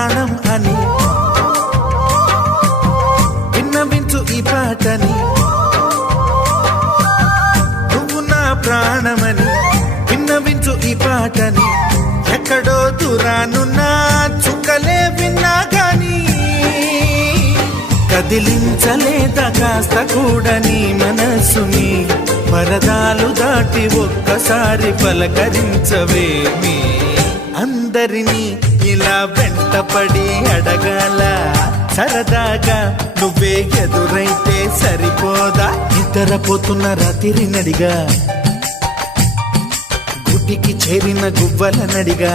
ప్రాణం అని విన్నవించు ఈ పాటని. నువ్వు నా ప్రాణమని విన్నవించు ఈ పాటని. ఎక్కడో దూరానున్నా చుక్కలే విన్నా గాని కదిలించలేదా కాస్త కూడా నీ మనసుని. పరదాలు దాటి ఒక్కసారి పలకరించవేమి. అందరినీ ఇలా వెంటపడి అడగాల సరదాగా నువ్వే ఎదురైతే సరిపోదా. నిద్రపోతున్న రాత్రి నడిగా గుడికి చేరిన గువ్వల నడిగా